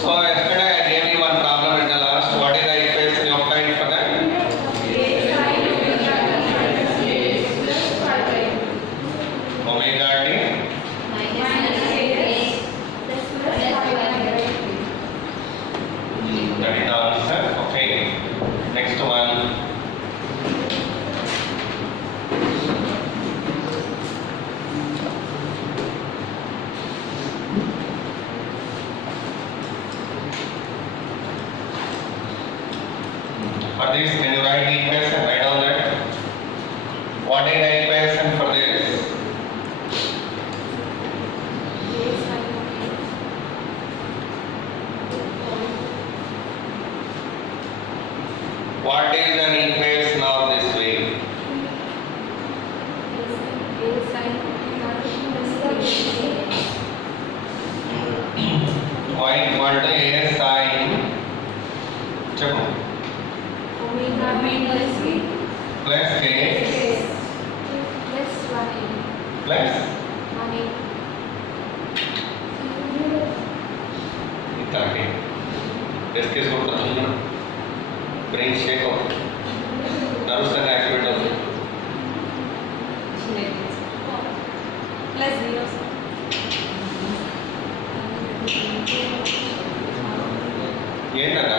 So yesterday I gave you one problem in the last. What is the equation you applied for that? Omega t. That is the answer. Okay. Next one. For this, can you write the equation? Write down that. What is the equation for this? What is an equation of this wave? Y equal to A sin చెప్పు plus k plus ఇట్లాంటి test case కొడుతుంది brain Sheikh అవుతుంది nervous and activate అవుతుంది ఏంటన్నా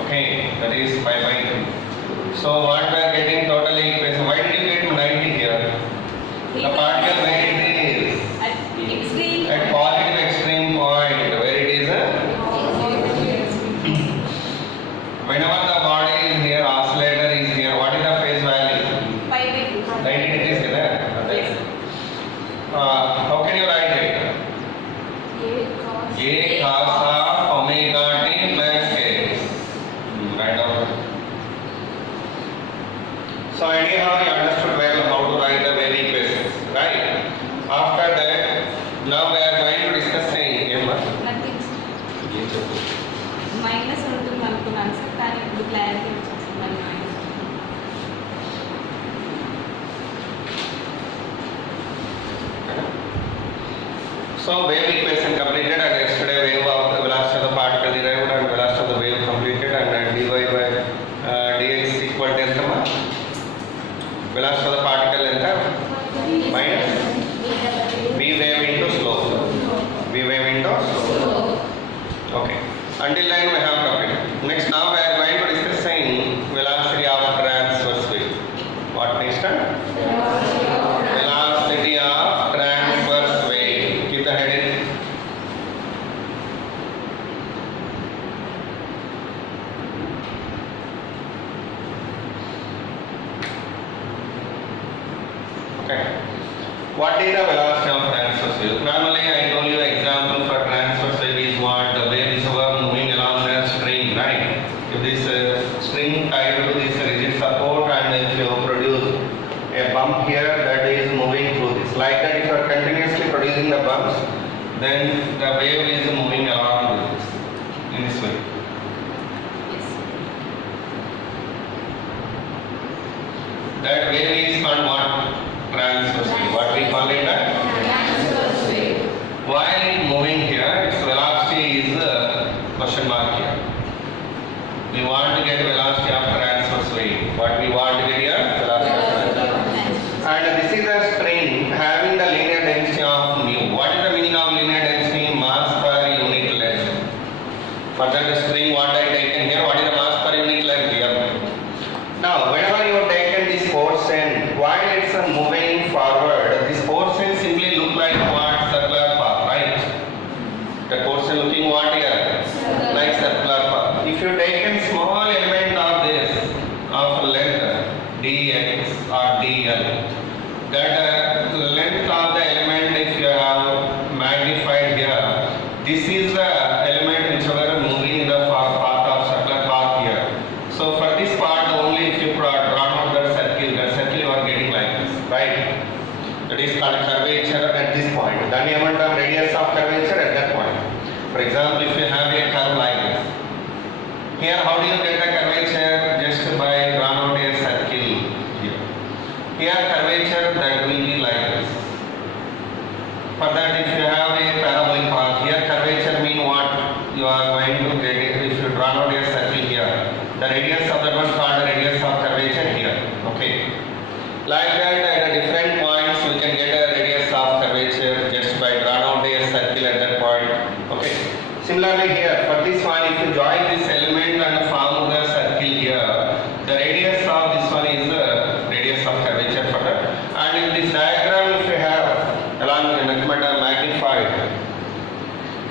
okay, that is 5/2. So what we are getting totally equation. Why did you get 90 here? The particle where it is at positive extreme point, where it is whenever the body is here, oscillator is here, what is the phase value? 90 degrees is there. How can you write it? A cos of omega t plus k. Write down. So anyhow you understood well how to write the wave equations, right? After that, now we are going to discuss saying minus ఉంటుంది అనుకున్నాను sir, కానీ ఇప్పుడు clarity వచ్చేసింది minus. So wave equation completed, and yesterday wave of the velocity of the particle derived and velocity of the wave completed, and dy by dx equal to ఎంత మా velocity of the particle ఎంత minus v wave into slope. V wave into slope. Okay. Until then we have completed. Next now we are going to discuss saying velocity of transverse wave. What next time? Velocity of transverse wave. Keep the heading. Okay. What is the velocity of transverse wave? Normally I told you example for transverse wave is what? The wave is moving along the string, right? If this string tied to this rigid support, and if you produce a bump here that is moving through this. Like that, if you are continuously producing the bumps, then the wave is moving along with this in this way. That wave is called what? Transverse wave. What we call it? While it moving here, its velocity is question mark here. We want to get velocity of transverse wave. What we want to get here? Velocity of transverse wave. And this is a string having the linear density of mu. What is the meaning of linear density? Mass per unit length. For that the string what I taken here, what is the mass per unit length here? Now whenever you have taken this portion, while it's moving forward, this portion simply look like what? Circular path, right? The portion looking what here? Like circular path. If you take a small element of this, of length dx or dl, that length of the element, if you have magnified here, this is the element which are moving in the path of circular path here. So for this part only, if you draw out the circle you are getting like this, right? That is called curvature at this point. Then you want the radius of curvature at that point. For example, if you have a curve like this, here how do you get a curvature? Just by drawn out a circle here. Here curvature that will be like this. For that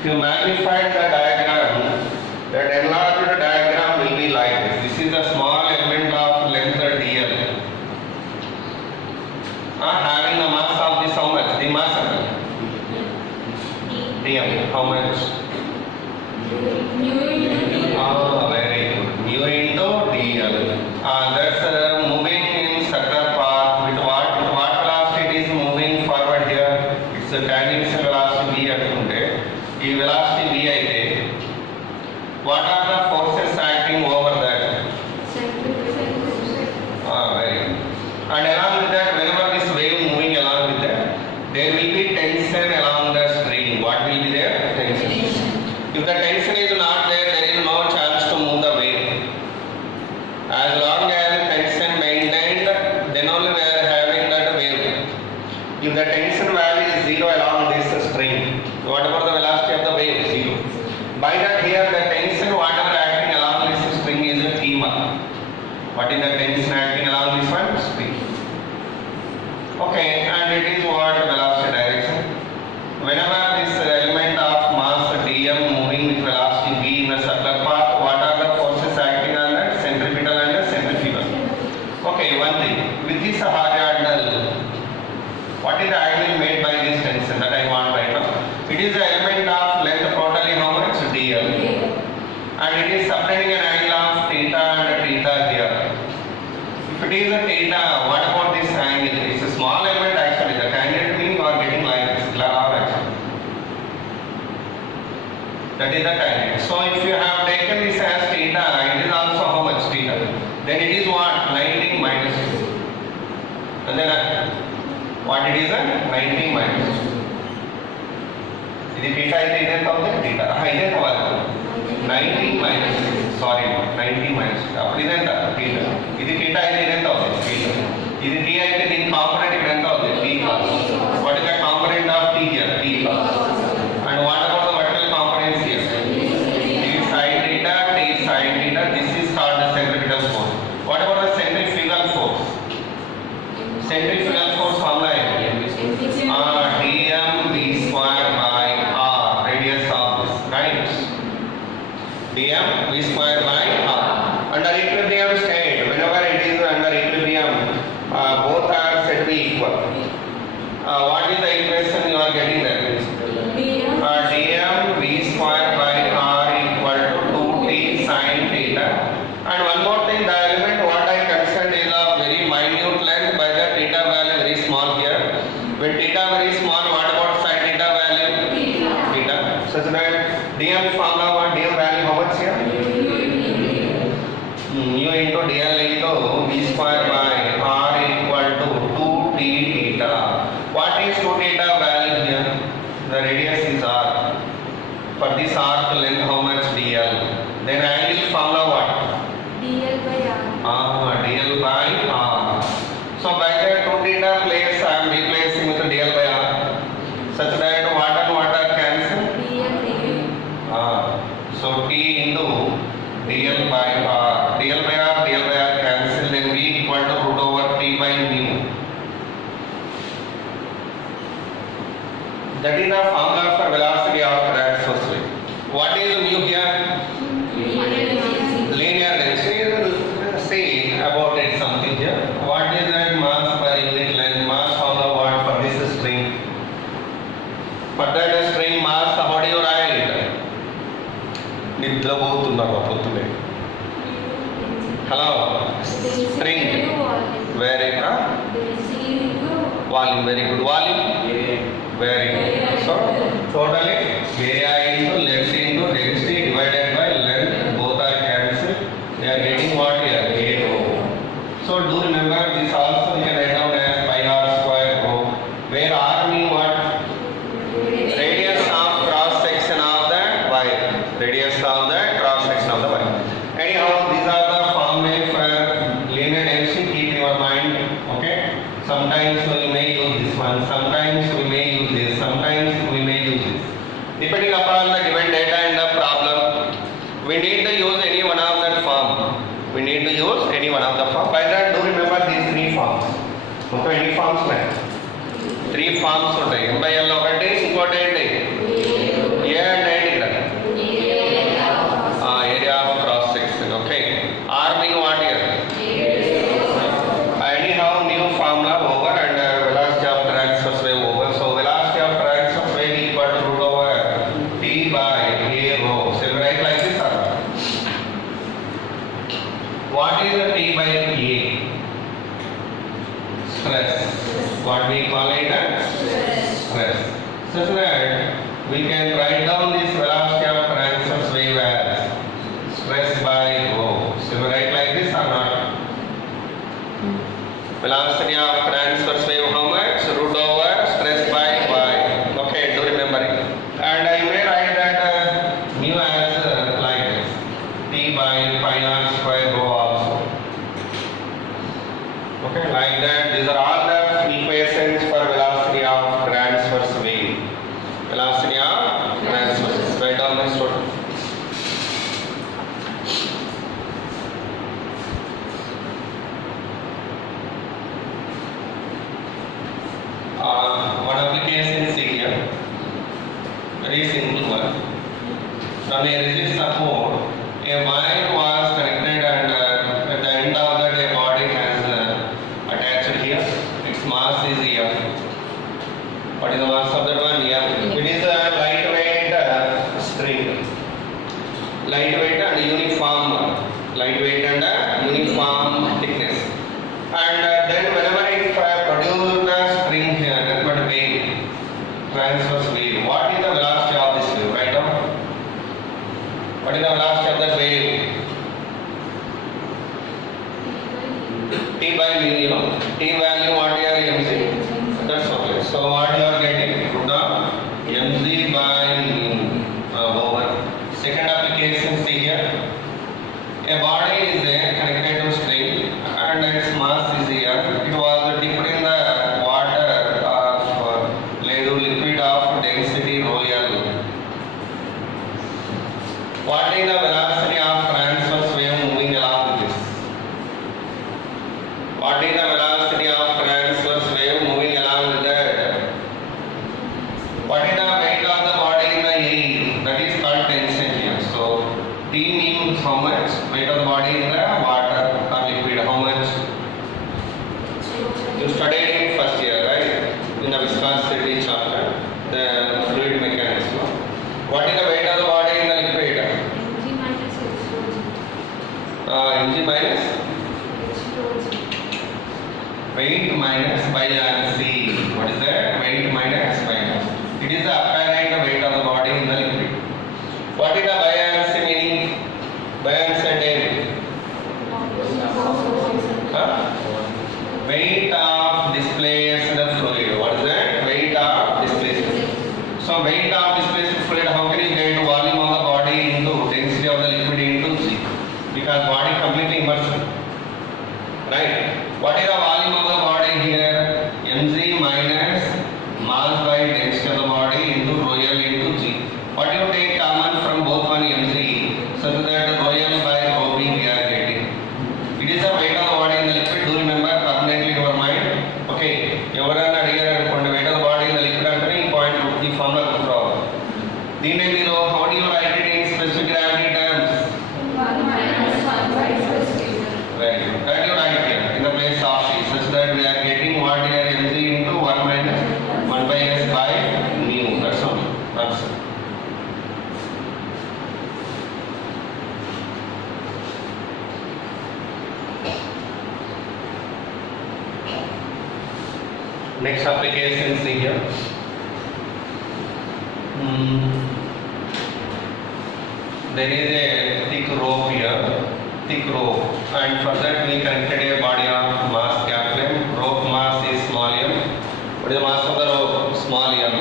If you magnify the diagram, that enlarged diagram will be like this. This is the small element of length dl. Having the mass of this how much? The mass dm. How much? Very good. Mu into dl. That's moving in circular path. With what velocity it is moving forward here? It's the tangential velocity v అనుకుంటే ఈ velocity v అయితే what are the forces acting over that? Very good. And along with that, whenever this wave moving along with that, there will be tension along the string. What will be there? Tension. If the tension is not there, there is no chance to move the wave. As long as tension maintained, then only we are having that wave. If the tension value is zero along this string, what about the velocity of the wave? Zero. By that here, the tension whatever acting along this string is a theta. What is the tension acting along this one? String. Okay, and it is what velocity direction. Whenever this element of mass dm moving with velocity v in a circular path, what are the forces acting on that? Centripetal and centrifugal. Okay, one thing. With this horizontal, what is the angle made by this tension that I want right now? It is the element of length totally how much? dl. And it is subtending an angle of theta and theta here. If it is a theta, what about this angle? It's a small element actually. The tangent means you are getting like this. That is the tangent. So if you have taken this as theta, it is also how much theta? Then it is what? 90 minus 2. And then what it is? 90 minus 2. ఇది theta అయితే ఇదెంత అవుతుంది? theta. ఇదెంత వాళ్ళు? 90 minus 2. Sorry, 90 minus 2. అప్పుడు ఇదెంత? theta. ఇది theta అయితే ఇదెంత అవుతుంది? theta. ఇది t అయితే దీని కాంపోనెంట్ ఇక్కడ ఎంత అవుతుంది? t cos. What is the component of t here? t cos. And what about the vertical components here? T sin theta, t sin theta. This is called the centripetal force. What about the centrifugal force? Centrifugal force formula is dm v square by r, radius of this, right? dm v square by r. Under equilibrium state, whenever it is under equilibrium, both are said to be equal. What is the equation you are getting there? dm v square by r equal to 2t sin theta. And one more thing, the element what I considered is of very minute length, by the theta value very small here. When theta very small, what about sin theta value? Theta. Such that dm formula what? dm value how much here? Mu into dl into v square by r equal to 2t theta. What is 2 theta value here? The radius is r. For this arc length how much dl? Then angle formula what? dl by r. dl by r. So by that 2 theta place I am replacing with dl by r. Such that what and what are cancel? dl. So t into dl by r. dl by r cancel, then v equal to root over t by mu. That is the formula for velocity of transverse wave. What is mu here? Linear density. Say about it something here. What is that mass per unit length? Mass formula what for this string? For that string mass, how do you write? నిద్రపోతున్నారు పొద్దునే. Hello. String. Very volume. Very good. Volume. Very good. So totally area into length into density divided by length. Both are cancelled. They are getting what here? A. So do remember this also you can write down as pi r square rho. Where r mean what? Radius of cross section of the wire. Radius of the cross section of the wire. Anyhow, these are the formulae for linear density. Keep in your mind. Okay. Sometimes we may use this one. Sometimes we may use this. Sometimes we may use this. Depending upon the given data and the problem, we need to use any one of that form. We need to use any one of the form. By that, do remember these 3 forms. Okay, any forms man? 3 forms ఉంటాయి. M by L ఒకటి, ఇంకోటి ఏంటి? A and N such that we can write down this velocity of transverse wave as stress by rho. So we write like this or not? Velocity of transverse wave how much? Root over stress by y. Okay, do remember it. And I may write that mu as like this. T by pi naught square rho also. Okay, like that. These are all the equations for velocity of transverse wave. Velocity of transverse. Write down this total. One application is here. Very simple one. From a rigid support, a wire was connected and at the end of that a body has attached here. Its mass is F. What is the mass of that one? F. It is a lightweight string. Lightweight and uniform. Lightweight and uniform thickness. And then whenever it produces the string here, that's what wave. Transverse wave. What is the velocity of this wave? Write down. What is the velocity of that wave? T by mu, you know. T value what you are mc. That's okay. So what you are getting? Root of mc by mu over. Second application, see here. A body is connected to string and its mass is here. It was dipped in the water of liquid of density rho L. What is the velocity of transverse wave moving along this? What is the velocity of transverse wave moving along with that? What is the weight of the body in the air? That is called tension here. So T means how much? Weight of the body in the water or liquid, how much? You studied in first year, right? In the viscosity chapter, the fluid mechanics. What is the weight of the body in the liquid? Mg minus weight minus buoyancy. What is that? Weight minus buoyancy. It is the apparent weight of the body in the liquid. What is the buoyancy meaning? Buoyancy and weight of displaced fluid. What is that? Weight of displaced. So weight of displaced fluid, how can you get volume of the body into density of the liquid into G? Because body completely immersed. Right? What is the volume of the body here? Mg minus mass by density of the body into rho L into G. What do you take common from both one Mg? So that rho L by rho B we are getting. It is the weight of the body in the liquid. Do remember permanently in your mind. Okay. ఎవరైనా అడిగారు అనుకోండి weight of the body in the liquid అంటే ఈ point ఈ formula గుర్తురావాలి. దీన్ని మీరు how do you write it in specific gravity terms? Right. That you write here in the place of C such that we are getting what here Mg into 1 minus 1 by S by mu. That's all. That's it. Next application, see here. There is a thick rope here, thick rope, and for that we connected a body of mass capillary. Rope mass is small m. What is the mass of the rope? Small m.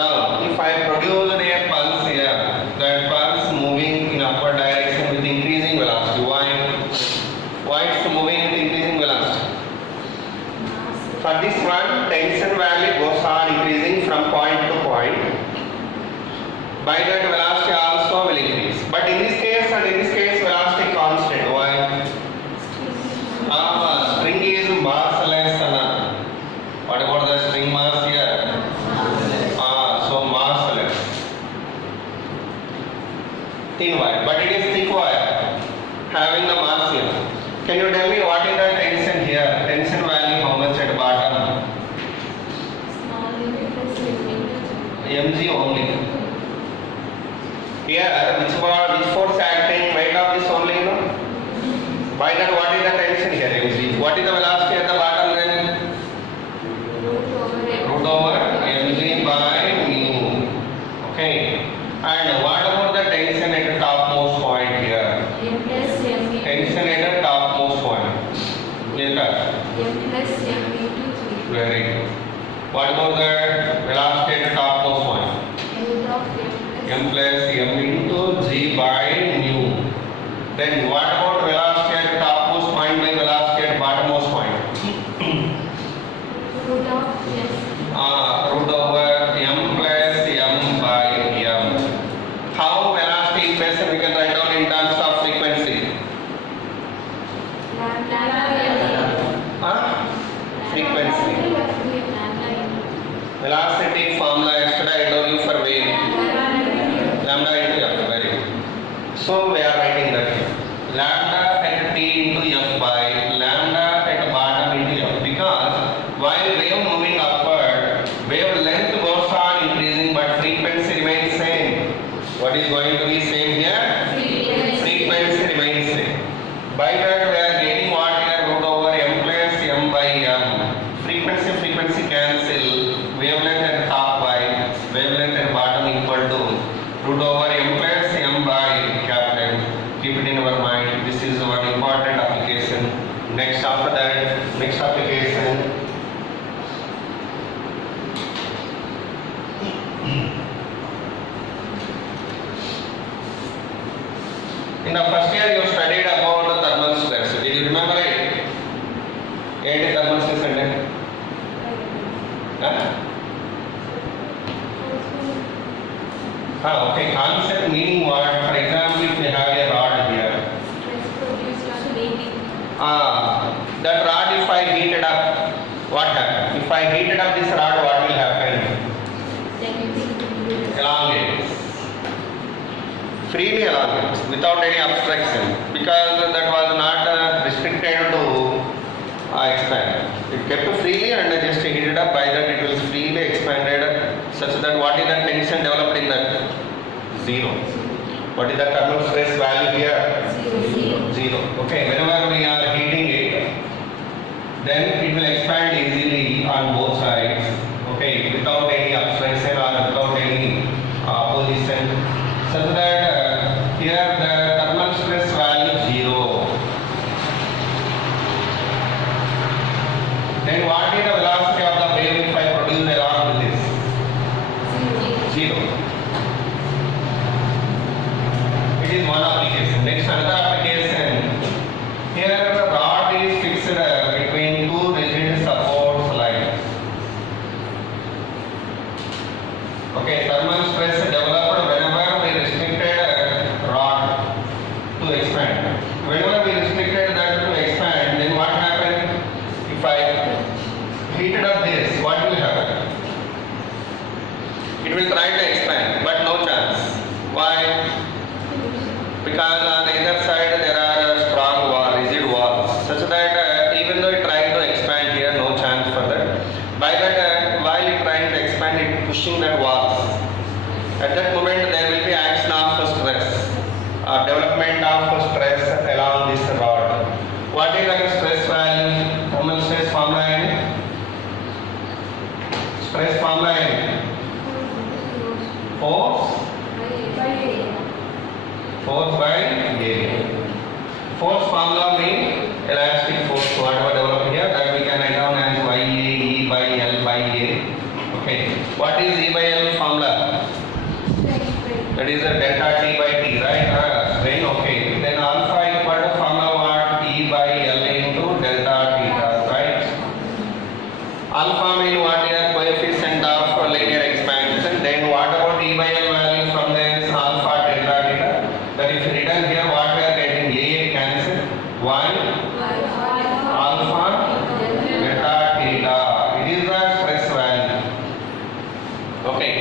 Now, if I produce a pulse here, that pulse moving in upward direction with increasing velocity. Why it's moving with increasing velocity? For this one, tension value goes on increasing from point to point. By that velocity also will increase. But in this case and in this case velocity constant. Why? String is massless. What about the string mass here? So massless. Thin wire. But it is thick wire. Having the mass here. Can you tell me what is the tension here? Tension value how much at bottom? Mg only. Here, which force acting? Weight of this only, you know? By that, what is the tension here, Mg? What is the velocity at the bottom then? Root over Mg by What about the velocity at the topmost point? root of M plus m into g by mu. Then what about velocity at the topmost point by velocity at bottommost point? root of Root over m plus m by m. How velocity equation we can write down in terms of frequency? Frequency. Velocity formula yesterday I told you for wave. Lambda into f. Very good. So we are writing that here. Lambda at t into f by lambda at bottom into f, because while wave moving upward, wavelength goes on increasing but frequency remains same. What is going to be same here? Frequency remains same. By that we are getting what here? Root over m plus m by m. Frequency cancel. Wavelength at top by wavelength at bottom equal to root over m plus m by capital. Keep it in our mind. This is one important application. Next after that, next application. In the first year you studied about the thermal stress. Did you remember it? What is thermal stress and okay, concept meaning what? For example, if you have a rod here. That rod, if I heat it up, what happens? If I heated up this rod, what will happen? Elongates. Freely elongates, without any obstruction, because that was not restricted to expand. It kept freely and just heated up. By that it will freely expanded, such that what is the tension developed in that? Zero. What is the thermal stress value here? Zero. Okay, whenever we are heating it, then it will expand easily on both sides. Okay, without any obstruction or without any opposition, such that here the thermal stress value is zero. Then what is the velocity of the wave if I produce along with this? Zero. It is one application. Next, another application. Here the rod is fixed between two rigid support lines. Okay, thermal stress developed whenever we restricted rod to expand. Whenever we restricted that to expand, then what happened? If I heated up this, what will happen? It will try to expand, but no chance. Why? Because on either side there are strong walls, rigid walls, such that even though it tries to expand here, no chance for that. By that, while it trying to expand, it pushing that walls. At that moment, there will be action of stress, development of stress along this rod. What is the stress value? Thermal stress formula and stress formula and force by area. Force formula means elastic force, whatever developed here, that we can write down as YA E by L by A. Okay. What is E by L formula? That is a delta T by T, right? Strain. Okay. Then alpha equal to formula what? E by L into delta theta, right? Alpha means what is coefficient of linear expansion. Then what about E by L value from this alpha delta theta? That is written here. What we are getting? A cancel. 1 alpha delta theta. It is the stress value. Okay.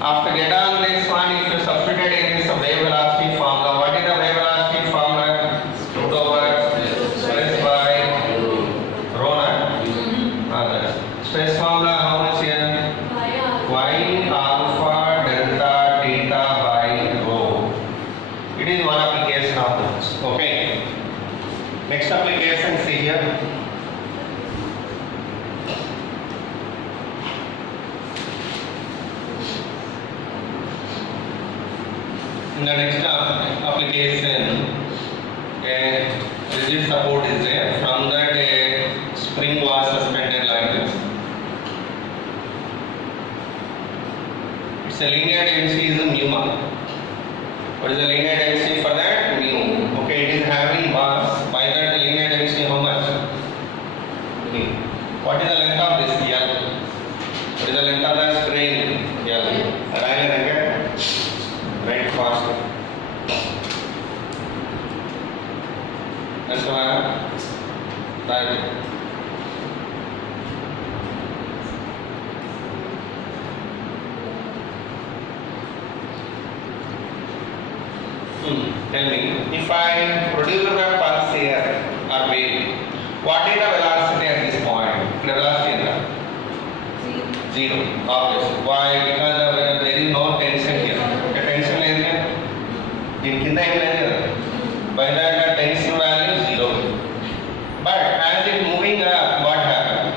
After get on this one, if you substitute in this wave velocity formula, what is the wave velocity formula? Root over stress by rho. Stress formula how much here? Y alpha delta theta by rho. It is one application of this. Okay. Next application, see here. In the next application, a rigid support is there. From that, a spring was suspended like this. It's a linear density is a mu. What is the linear density for that? Mu. Okay, it is having mass. By that linear density how much? Mu. What is the length of this? L. What is the length of the string? L. Right fast. That's why. Right. Tell me, if I produce a pulse here or wave, what is the velocity at this point? The velocity is zero. Obviously. Why? Because there is no tension here. The tension is there. In kinda by that the tension value is zero. But as it moving up, what happens?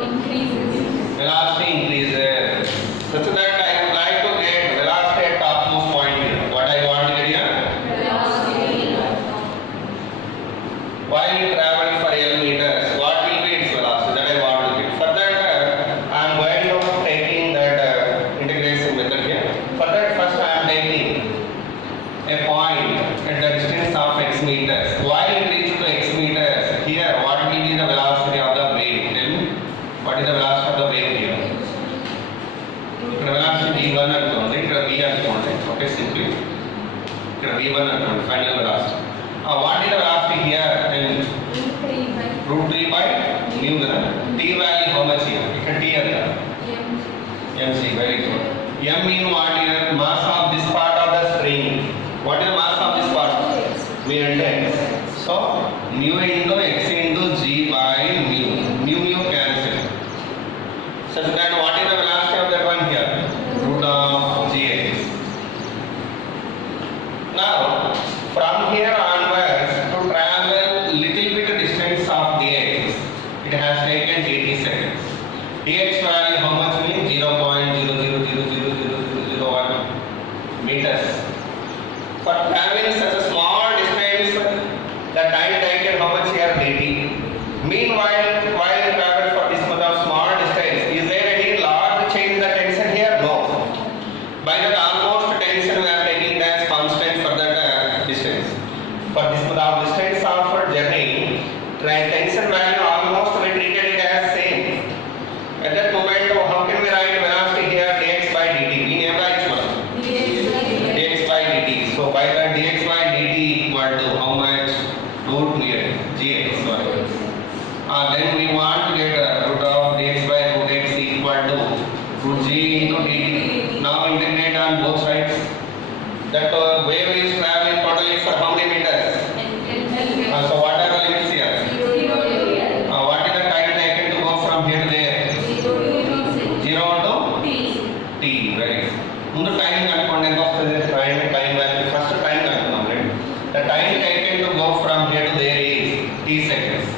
Increases. Velocity increases. Such that I would like to get velocity at topmost point here. What I want to get here? While you travel for L meters, what will be its velocity? That I want to get. For that, I am going to taking that integration method here. For that, first I am taking a point at the distance of x meters. While it reaches to x meters, here what will be the velocity of the wave? Tell me, what is the velocity of the wave here? ఇక్కడ velocity v1 అనుకోండి, ఇక్కడ v అనుకోండి. Okay, simply. ఇక్కడ v1 అనుకోండి, final velocity. What is the velocity here? Tell me. Root 3 by mu కదా. T value how much here? ఇక్కడ t ఎంత? mc. Very good. M mean what is the mass of this part of the string? What is the mass of this part? Mu into x. So mu into x into g by mu. Mu cancel. Such that what is the velocity of that one here? Root of gx. Now from here onwards to travel little bit distance of dx, it has taken 80 seconds. Dx value how much means 0.00000001 meters. For traveling such a small distance, the time taken how much here? dt. Meanwhile, while you travel for this much of small distance, is there any large change in the tension here? No. By that almost tension we are taking as constant for that distance. For this much of distance of journey, tension value almost we treated it as same. At that moment, how can we write velocity here? Dx by dt. We name right one. Dx by dt. So by that dx by dt equal to how much? Root gx. Sorry. Then we want to get root of dx by root x equal to root g into dt. Now integrate on both sides. That wave is traveling totally for how many meters? So what are the limits here? What is the time taken to go from here to there? 0 to t. Very good. ముందు time కనుక్కోండి, ఎంత వస్తుంది? Time value first time కనుక్కుందాం. The time taken to go from here to there is t seconds.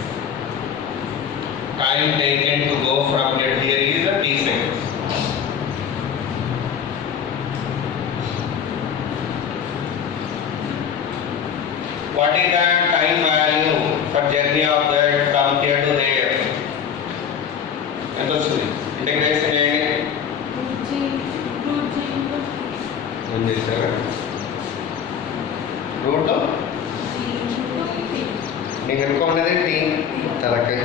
Time taken to go from here to here is t seconds. What is the time value for journey of that from here to there? ఎంత వస్తుంది? Integration చేయండి. ఉంది sir. Route నీకు అనుకోమన్నది tea తలకాయ.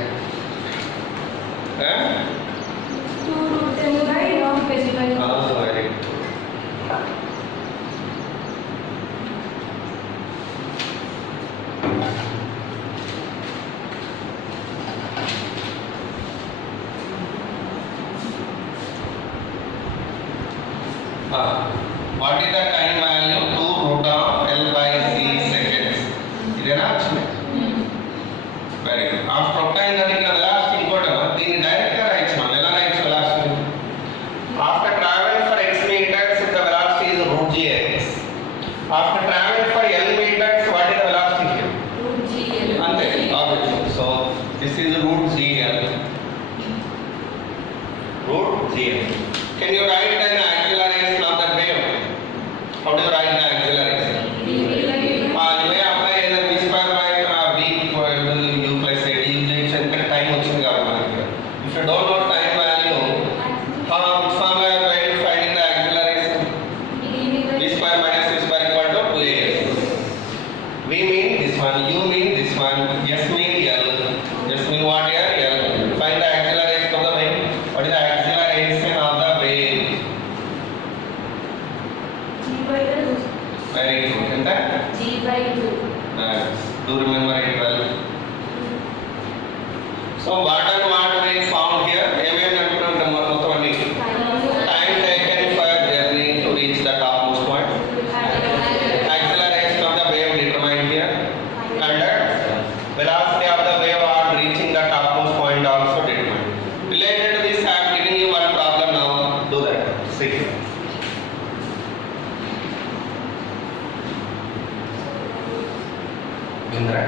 Very what is the time value to root of L by c seconds? ఇదేనా వచ్చింది? Very good. After ఒక్కైన దానికి velocity ఇంకోటి దీన్ని డైరెక్ట్ గా రాయించాం. ఎలా రాయించాం velocity? After traveling for x meters, the velocity is root gx. After traveling for L meters, what is the velocity here? Root gl. అంతే, obviously. So this is root gl. Root gl. Can you write an acceleration of that wave? How do you write the acceleration? You may apply either v square by v equal to u plus a d. Time maths. Do you remember it well? So what and what we found here? Time taken for journey to reach the topmost point. Acceleration of the wave determined here. And velocity of the wave on reaching the topmost point also determined. Related to this, I am giving you one problem now. Do that. See. Indra.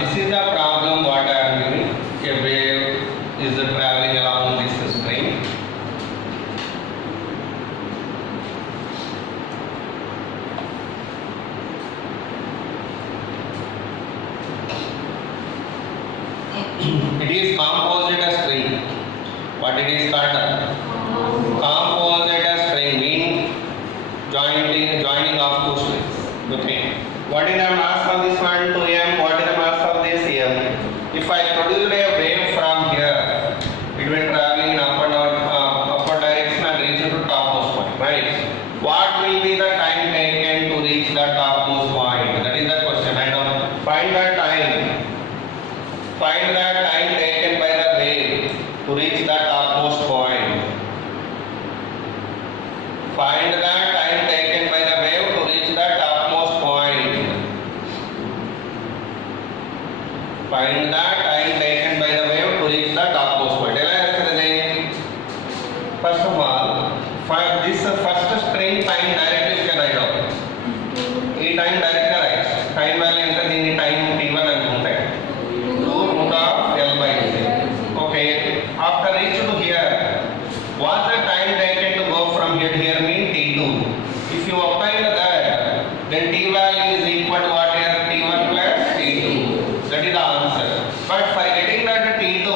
This is the problem what I am giving. A wave is traveling along this string. It is composite string. What it is called? Composite string means joining of two strings. Okay. What is the mass of this one? 2m. What is the mass of this m? If I produce a wave from here, it will traveling in upward direction and reach to topmost point. Right? What will be the time taken to reach the topmost point? That is the question. I know. Find the time. Find the time taken by the wave to reach the topmost point. Find the time taken by the wave to reach the topmost point. Find the time taken by the wave to reach the topmost point. First of all, for this first string time directly you can write out. This time directly write. Time value enter the time t1 అనుకుంటే 2 root of L by Z. Okay. After reach to here, what the time taken to go from here to here mean t2. If you apply that, then t value is equal to what here? t1 plus t2. That is the answer. But for getting that t2,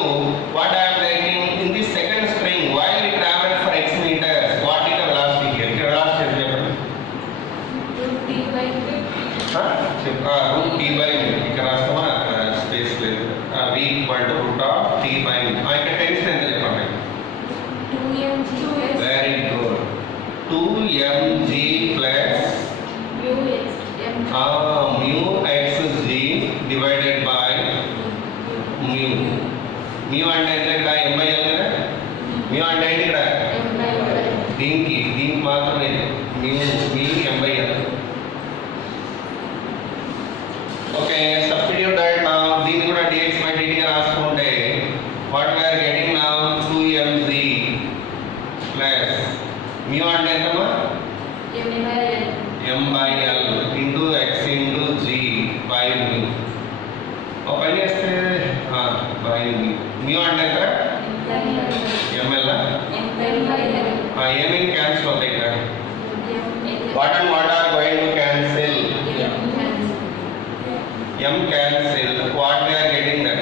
what I am taking in this second string, while it travel for x meters, what is the velocity here? The velocity is root t by root t by ఇక్కడ రాస్తామా space లేదు v equal to root of t by ఇక్కడ tension ఎంత చెప్పండి 2mg very good 2mg plus mu xg divided by mu అంటే ఎంత ఇక్కడ m by l కదా mu అంటే ఏంటి ఇక్కడ దీనికి మాత్రమే mu m by l. Okay substitute that now దీన్ని కూడా dx by dt రాసుకుంటే what we are getting now 2mg plus mu అంటే ఎంతమా m by l into x into g by mu. Open చేస్తే by mu అంటే ఎంత ml ఏమేమి cancel అవుతాయి ఇక్కడ what and what are going to cancel m cancel, what we are getting that?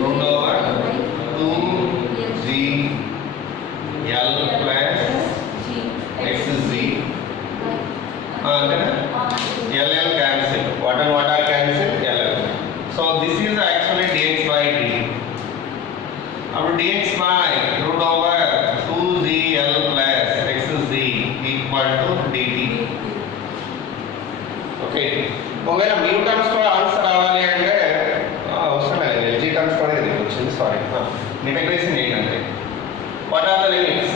Root over 2g l plus xg. LL cancel. What and what are cancel? LL. So this is actually dx by dt. Now dx by root over 2g l plus xg equal to dt. Okay. ఒకవేళ mu terms కూడా answer రావాలి అంటే అవసరం లేదు LG terms కూడా ఇది వచ్చింది sorry integration ఏంటంటే what are the limits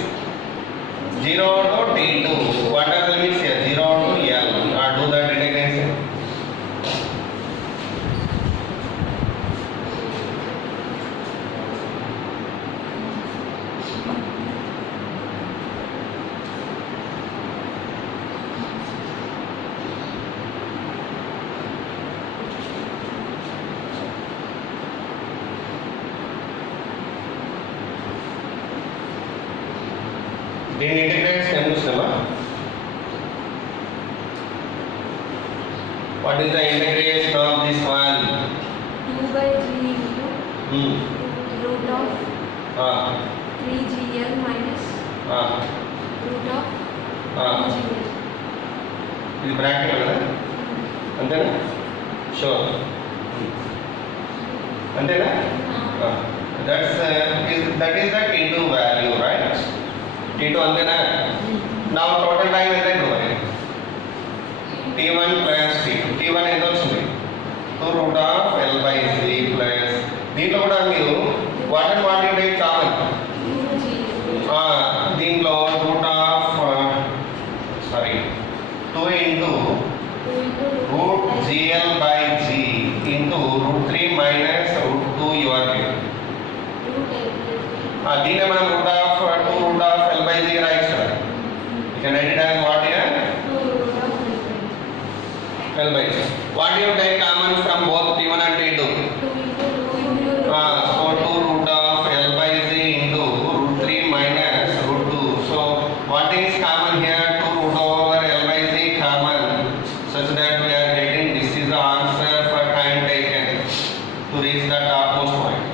0 to t2 what are the limits here 0 to l do that integration దీని ఇంటిగ్రేషన్ ఎంత చూసామా what is the integration of this one 2 by 3 into root of 3gl minus root of 2gl. ఇది practical కదా అంతేనా sure అంతేనా that is the t2 value right t2 అంతేనా Now total time ఎంత ఇప్పుడు మరి T1 plus T2. T1 ఎంత వచ్చింది 2 root of L by Z plus దీంట్లో కూడా మీరు what and what you take common దీంట్లో root of 2 into root GL by G into root 3 minus root 2 you are given. దీన్ని మనం root of 2 root of L by Z రాయొచ్చు కదా. You can write it as what here? L by Z. What you take common from both T1 and T2? So 2 root of L by Z into root 3 minus root 2. So what is common here? 2 root over L by Z common, such that we are getting this is the answer for time taken to reach the topmost point.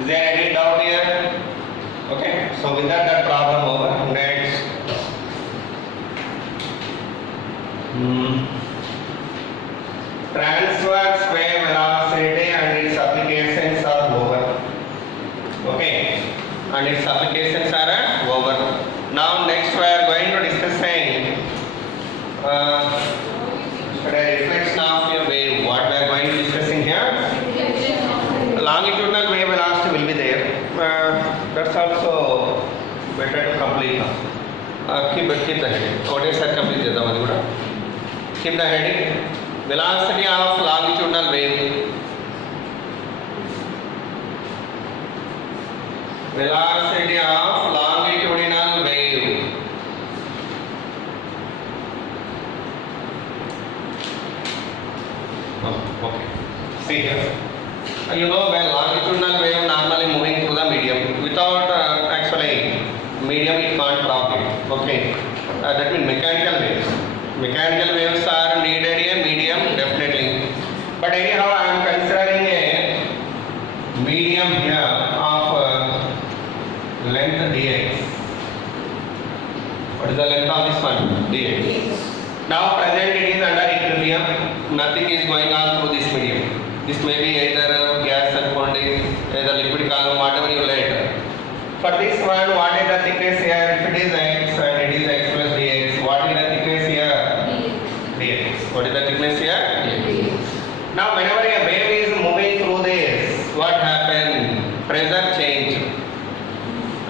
Is there any doubt here? Okay, so with that problem over. Next. Transverse wave velocity and its applications are over. Okay, and its applications are over. Now next we are going to discussing the reflection of a wave. What we are going to discussing here? Longitudinal wave velocity will be there. That's also better to complete now. Keep the heading. What is that complete? Keep the heading. Velocity of longitudinal wave. Velocity of longitudinal wave. Okay. See here. You know when longitudinal wave normally moving through the medium without actually medium it can't propagate. Okay. That means mechanical waves. Mechanical waves are needed a medium definitely. But anyhow I am considering a medium here of length dx. What is the length of this one? Dx. Now present it is under equilibrium. Nothing is going on through this medium. This may be either gas and either liquid column, whatever you let. For this one, what is the thickness here? If it is x and it is x plus dx, what is the thickness here? Dx. What is the thickness here? Dx. Now whenever a wave is moving through this, what happens? Pressure change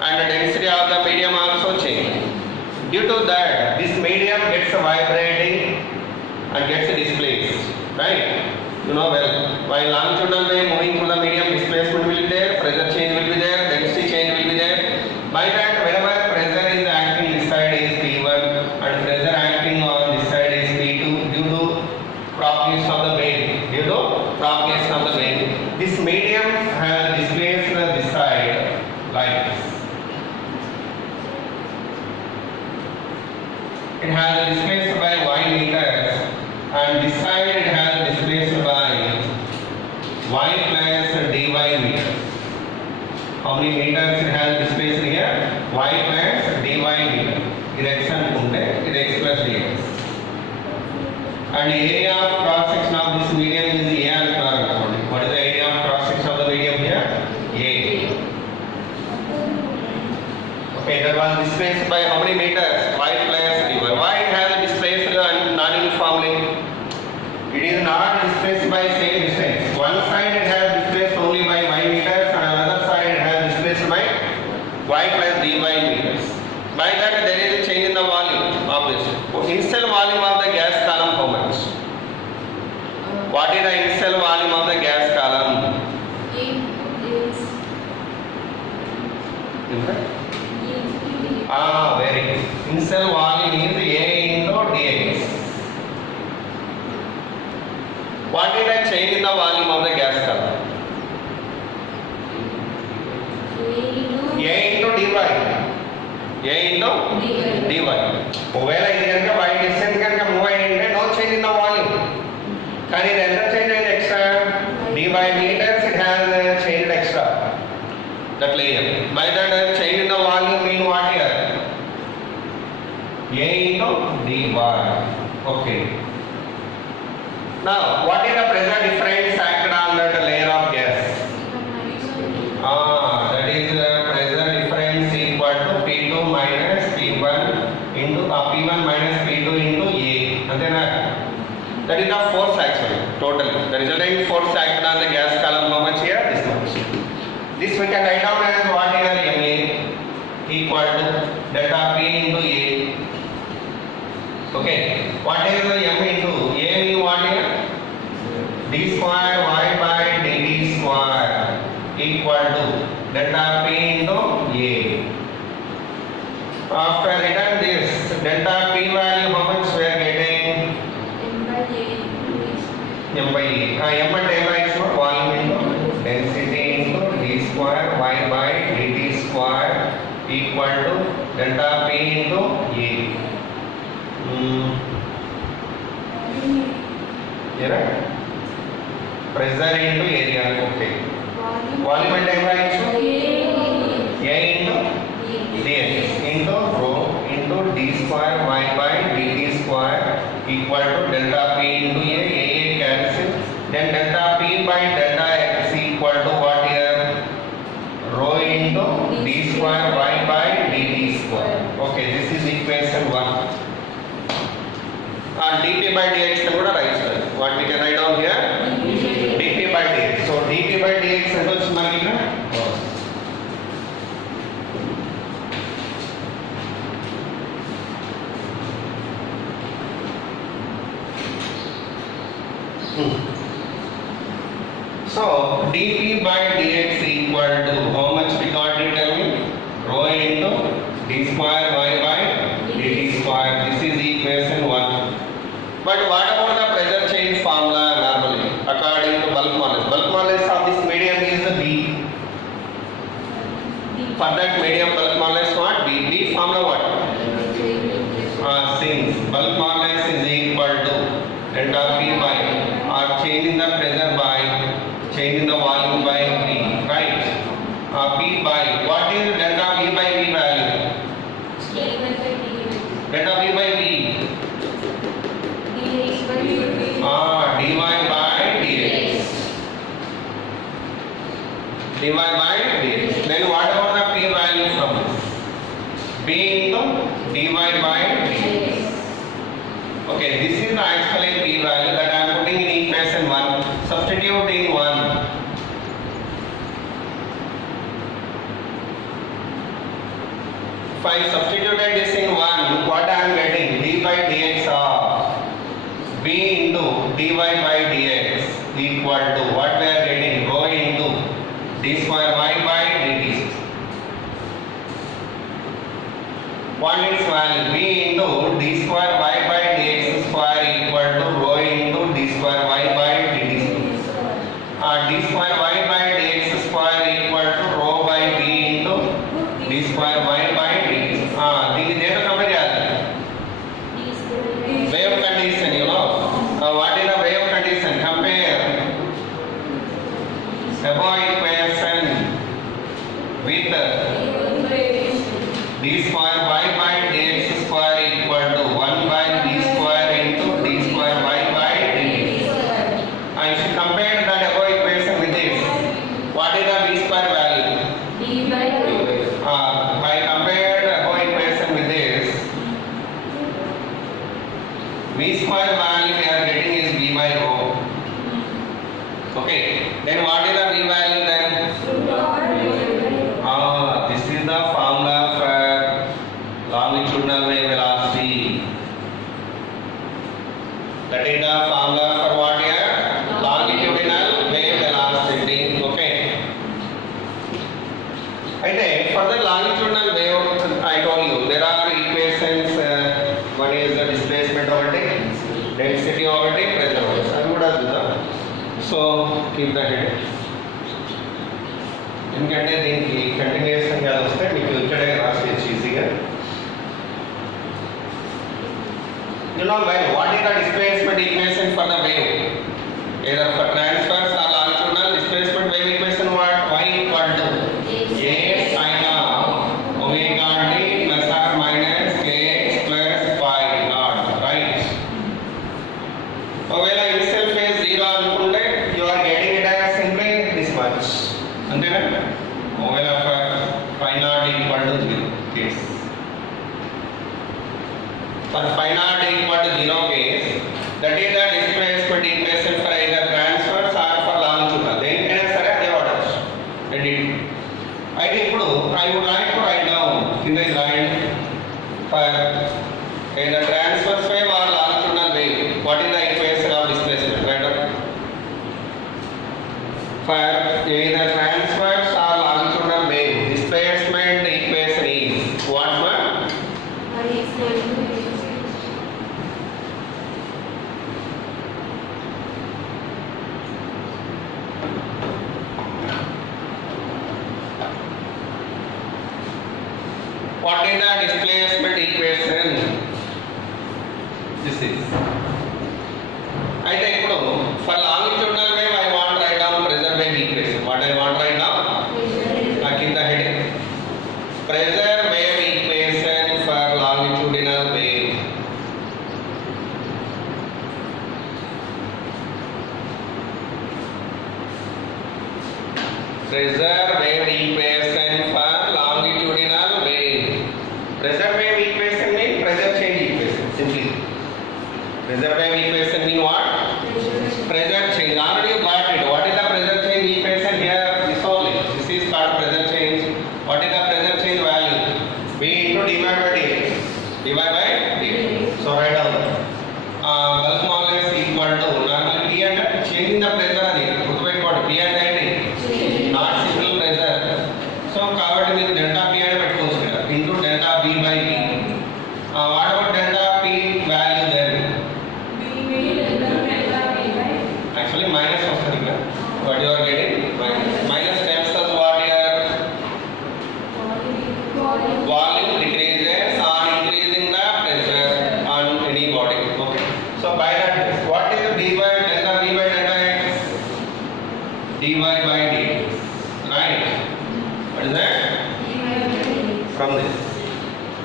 and the density of the medium also change. Due to that, this medium gets vibrating and gets displaced, right? You know well, while longitudinal wave moving through the medium, displacement will be there, pressure change will be there, density change will be there. By that, whenever pressure is acting this side is P1 and pressure acting on this side is P2 due to propagation of the wave. This medium has displaced this side like this. It has displaced by y meters and this side it has displaced by y plus dy meters. How many meters it has displaced here? Y plus dy meter. Direction unte it x plus dx. And area of cross section of this medium is A antaru. What is the area of cross section of the medium here? A. Okay, that was displaced by how many meters? Y plus dy. Why it has displaced non-uniformly? It is not displaced by same distance. One side it has displaced only by y meters and another side it has displaced by y plus dy meters. By that there is a change in the volume of this. Initial volume of the gas column how much? What is the initial volume of the gas column? Very good. Initial volume is A into dx. What is the change in the volume of the gas column? A into dy. A into dy. ఒకవేళ ఇది కనుక y distance కనుక move అయ్యింటే no change in the volume. కానీ ఇది ఎంత change అయింది extra? dy meters it has changed extra. That layer. By that change in the volume mean what here? A into dy. Okay. Now, what is the pressure difference acted on that layer of gas? That is pressure difference equal to P2 minus much here? This much. This we can write down as what here MA equal to delta P into A. Okay. What is the M into A? We what here? D square y by dt square equal to delta P into A. After written this delta P value, how much we are getting? M by A. M and M is what? Volume into density into d square y by dt square equal to delta P into A. Yeah. Pressure into area. Okay. Volume and M is what? A into dx into rho into d square y by dt square equal to delta P into A cancel. Then delta P by delta x equal to what here? Rho into d square y by dt square. Okay, this is equation 1. And dp by dx కూడా right sir. What we can write down here? dp by dx. So dp by dx ఎంత వచ్చింది మనకి ఇక్కడ? So dp by dx equal to how much we got it, tell me? Rho into d square y by dt square. This is equation 1. But what about the pressure change formula normally according to bulk modulus? Bulk modulus of this medium is the B. For that medium bulk modulus what? B. B formula what? Since bulk modulus is equal to delta P by or change in the pressure by change in the volume by P, right? P by what is delta P by V value? Delta P by V. Dy by dx. Dy by dx. Then what about the P value from this? B into dy by dx. Okay, this is the actually P value that I am putting in equation 1. Substituting 1. If I substituted this in 1, what I am getting? D by dx of B into dy by dx equal to what we are getting? Rho into d square y by dt. What is value? B into d square y by dx square equal to rho into d square y by dt. D square y by dx square equal to rho by b into d square y by dt. దీన్ని దేంతో compare చేయాలి? Wave condition, you know. What is the wave condition? Compare above equation with d square y by dx square equal to 1 by d square into d square y by dt. If you compare that above equation with this, what is the b square value? I compared above equation with this. V square value we are getting is V by rho. Okay. Then what is the V value then? This is the formula for longitudinal wave velocity. That is the formula for what here? Longitudinal wave velocity. Okay. అయితే for the longitudinal wave, I told you there are equations. One is the displacement ఒకటి, density ఒకటి, pressure ఒకటి. అది కూడా చూద్దాం. So keep the head. ఎందుకంటే దీనికి continuation గా వస్తే మీకు ఇక్కడే రాసేయచ్చు ఈజీగా. You know what is the displacement equation for the wave? Either for transverse or longitudinal displacement wave equation what? Y equal to A sin of omega t plus or minus kx plus phi naught, right? ఒకవేళ initial phase 0 అనుకుంటే you are getting it as simply this much. అంతేనా? ఒకవేళ phi naught equal to 0 case. For phi naught equal to 0 case, that is the displacement equation for either transverse or for longitudinal. దేనికైనా సరే అదే In the transverse wave or longitudinal wave, what is the equation of displacement? Right? For either transverse or longitudinal wave, displacement equation is what? What is the displacement equation? This is. అయితే ఇప్పుడు for longitudinal wave I want to write down pressure wave equation. What I want to write down? Keep the heading. Pressure wave equation for longitudinal wave. Pressure wave equation for longitudinal wave. Pressure wave equation means pressure change equation simply. Pressure wave equation mean what? Pressure change. Already you got it. What is the pressure change equation here? This only. This is called pressure change. What is the pressure change value? V into dy by dx. Dy by dx. So write down. Bulk modulus equal to normal P and changing the pressure ani. గుర్తుపెట్టుకోండి. P and not simple pressure. So కాబట్టి మీరు delta P అని పెట్టుకోవచ్చు ఇక్కడ. Into delta V by V. What about delta P value then? Actually minus వస్తుంది ఇక్కడ. What you are getting? Minus tells us what here? Volume decreases on increasing the pressure on any body. Okay. So by that, what is the dy delta V by delta x? Dy by dx. Right. What is that? From this.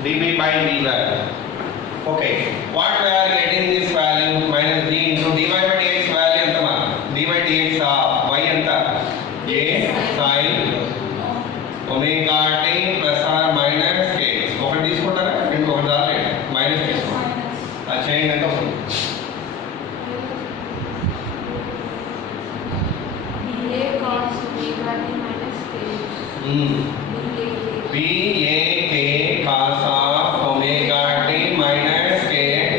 dv by dy. Okay. What we are getting this value minus d into dy by dx value enta dy by dx y enta a sin omega t plus or minus k. ఒకటి తీసుకుంటారా ఇంకొకటి రాలేదు minus తీసుకోండి. ఆ change ఎంత వస్తుంది? BAK cos of omega t minus k.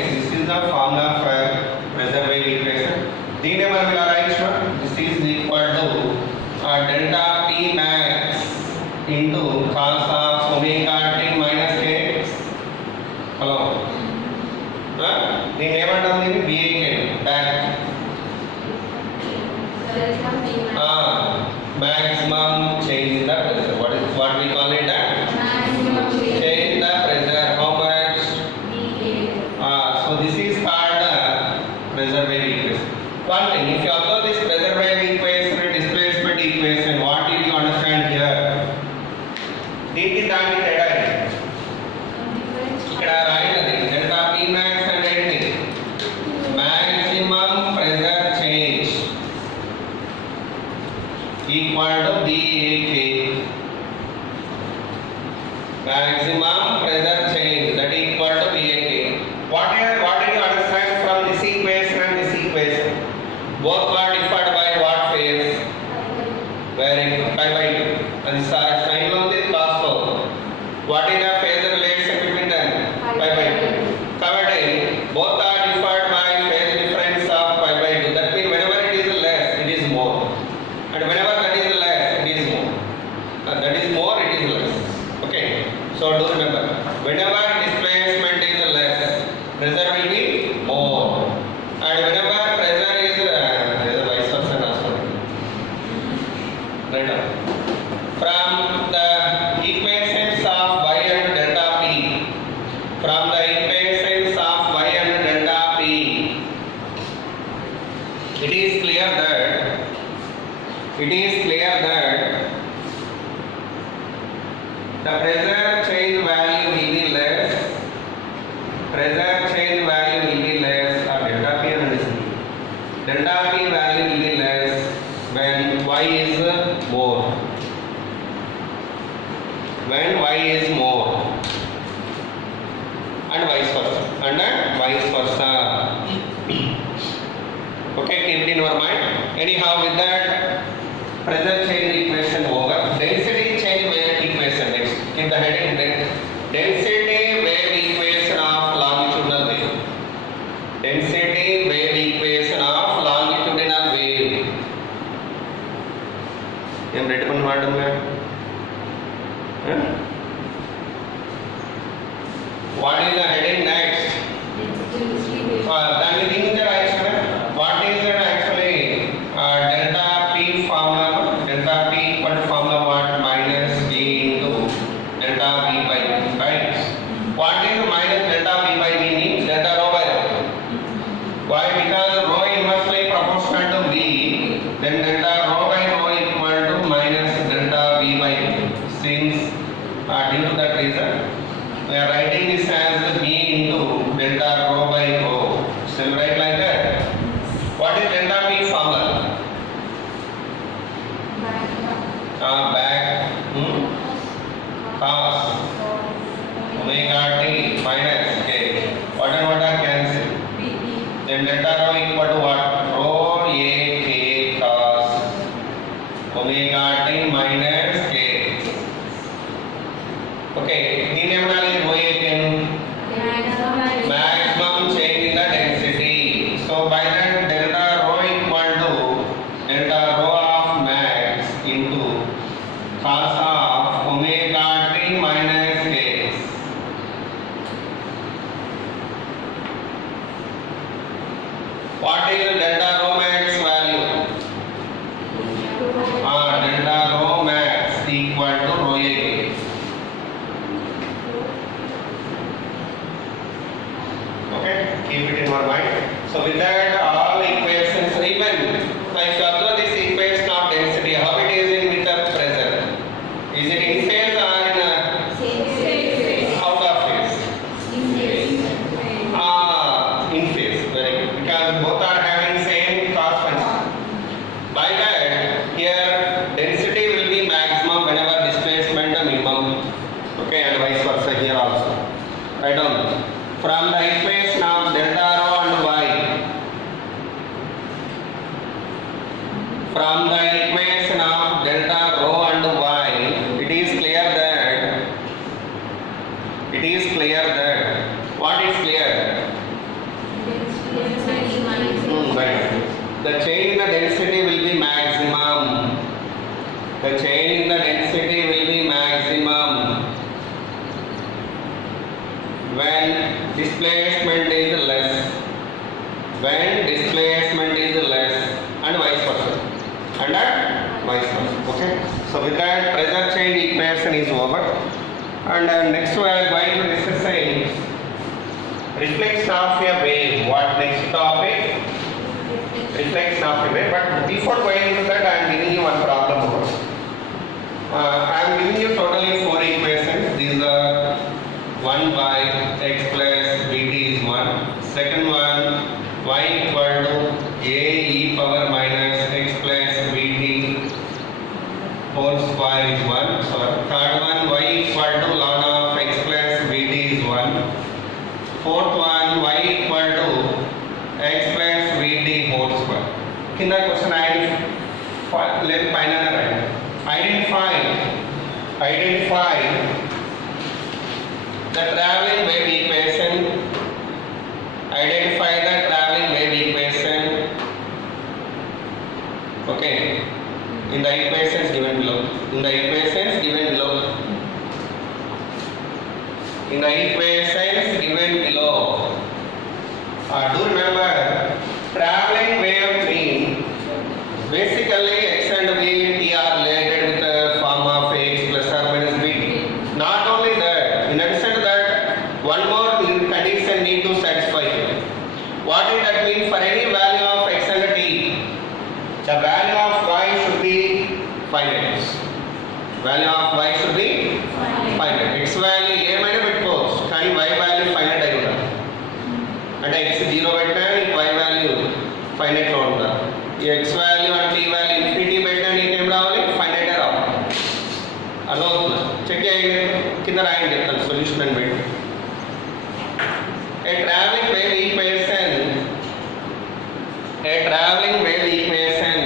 This is the formula for pressure wave equation. దీన్ని మనం ఇలా రాయొచ్చు. This is equal to delta P max into cos of omega t minus k. Hello దీన్ని ఏమంటాం? దీన్ని BAK back. Maximum change in the pressure. What we call it? Change in the pressure. How much? So this is called pressure wave equation. One thing, if you observe this pressure wave equation and displacement equation, what did you understand here? దీనికి దానికి తేడా ఇక్కడ రాయినది delta P max అంటే ఏంటి? Maximum pressure change equal to BAK. Maximum pressure change that equal to BAK. What did you understand from this equation and this equation? Both are differed by what phase? Very good. Pi by 2. And this are sin on this cos of. What is the phase relation between them? Pi by 2. కాబట్టి both are differed by phase difference of pi by 2. That means whenever it is less, it is more. And whenever that is less, it is more. That is more, it is less. Okay. So do remember, whenever displacement is less, pressure will be more. And whenever pressure is vice versa also. Right now. From the equations of y and delta p, from the equations of y and delta p, it is clear that the pressure change value will be less. Pressure change value will be less, or delta P and delta P value will be less when y is more. When y is more, and vice versa. Okay, keep it in your mind. Anyhow, with that pressure change equation over, density change wave equation next. Keep the heading. Density wave equation of longitudinal red பண்ண மாட்டோங்க. What is the heading next? Then we think that actually, what is it actually? Delta P formula, delta P equal to formula what? Minus G into delta V by V, right? What is minus delta V by V means? Delta rho by rho. Why? Because rho inversely proportional to V, then delta rho by rho equal to minus delta V by V. Since due to that reason, we are writing this as V into delta rho by rho. Shall we write like that? What is delta P formula? Back cos omega t minus k. What and what are cancel? Then delta rho equal to what? Rho a k cos omega t minus k. Okay, దీని ఏమనాలి? Rho a k maximum change in the density. So by that delta rho equal to delta rho of max into cos of omega t minus k. What is delta rho max value? Delta rho max equal to rho a k. Okay, keep it in your mind. So with that, all equations, even if you observe this equation of density, how it is in with the pressure? Is it in phase or in out of phase? In phase. Very good. Because both are having same cos function. By that, here density will be maximum whenever displacement minimum. Okay, and vice versa here also. Write down. From the equation of delta rho and y, from the equation of delta rho and y, it is clear that what is clear? Right. The change in the density will be maximum. The change in the density will be maximum when displacement is less, and vice versa, okay. So with that, pressure change equation is over, and next we are going to discuss reflection of a wave. What next topic? Reflection of a wave. But before going into that, I am giving you one problem. I am giving you totally 4 equations. These are 1 by x plus bt is 1. Second one, y equal to a e power minus x plus bt whole square is 1. So third one, y equal to ln of x plus bt is 1. Fourth one, y equal to x plus vt whole square. Kinda question identify the traveling wave equation. Identify the traveling wave equation. Okay. In the equations given below. Do remember, traveling wave means basically x and v are related with the form of x plus or minus b. Not only that, in addition to that, one more condition need to satisfy here. What does that mean? For any value of x and t, the value of y should be finite. X value ఏమైనా పెట్టుకోవచ్చు, కానీ y value finite అయి ఉండాలి. అంటే x 0 పెట్టినా y value finite లో ఉండాలి. ఈ x value and t value infinity పెట్టినా నీకేం రావాలి? Finite రావాలి. అర్థమవుతుందా? చెక్ చేయండి, కింద రాయండి, చెప్తాను సొల్యూషన్ అని పెట్టి. A traveling wave equation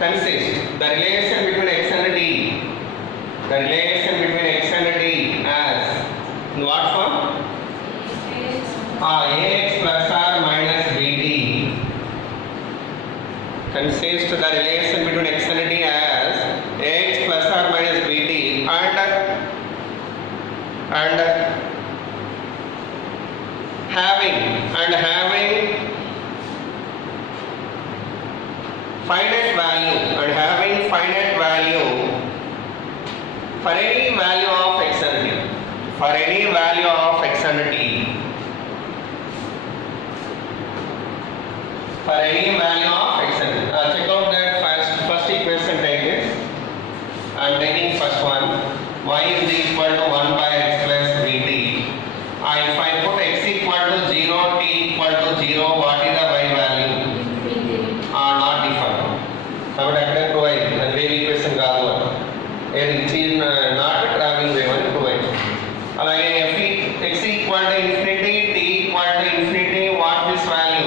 consists the relation between x and t. As in what form? Ax plus or minus bt consists the relation between x and finite value and having finite value for any value of x and t. For any value of x and t. For any value of x and t. Check out that first equation. Take it. I am taking first one. Y is equal to 1 by x plus vt. If I put x equal to 0, t equal to 0, what is the y value? Not defined. కాబట్టి అక్కడే prove అయింది. అది wave equation కాదు అని. ఏది not travelling wave అని prove అయింది. అలాగే x equal to infinity, t equal to infinity, what this value?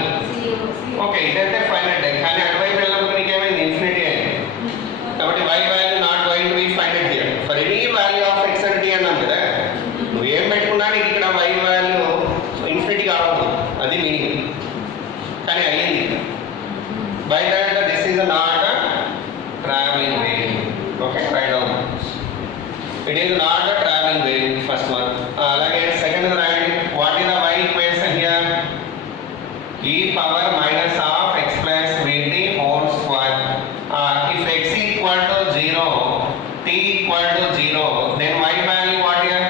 Okay, ఇదైతే ఫైనైట్. కానీ అటువైపు వెళ్ళినప్పుడు నీకేమైంది? ఇన్ఫినిటీ అయింది. కాబట్టి y value not going to be finite here. For any value of x and t అన్నాం కదా. నువ్వు ఏం పెట్టుకున్నా నీకు ఇక్కడ y వాల్యూ ఇన్ఫినిటీ కావద్దు. అది మీనింగ్. కానీ అయ్యింది. By that this is not a traveling wave. Okay, write down. It is not a traveling wave. First one. Again, second write. What is the y equation here? E power minus of x plus vt whole square. If x equal to 0, t equal to 0, then y value what here?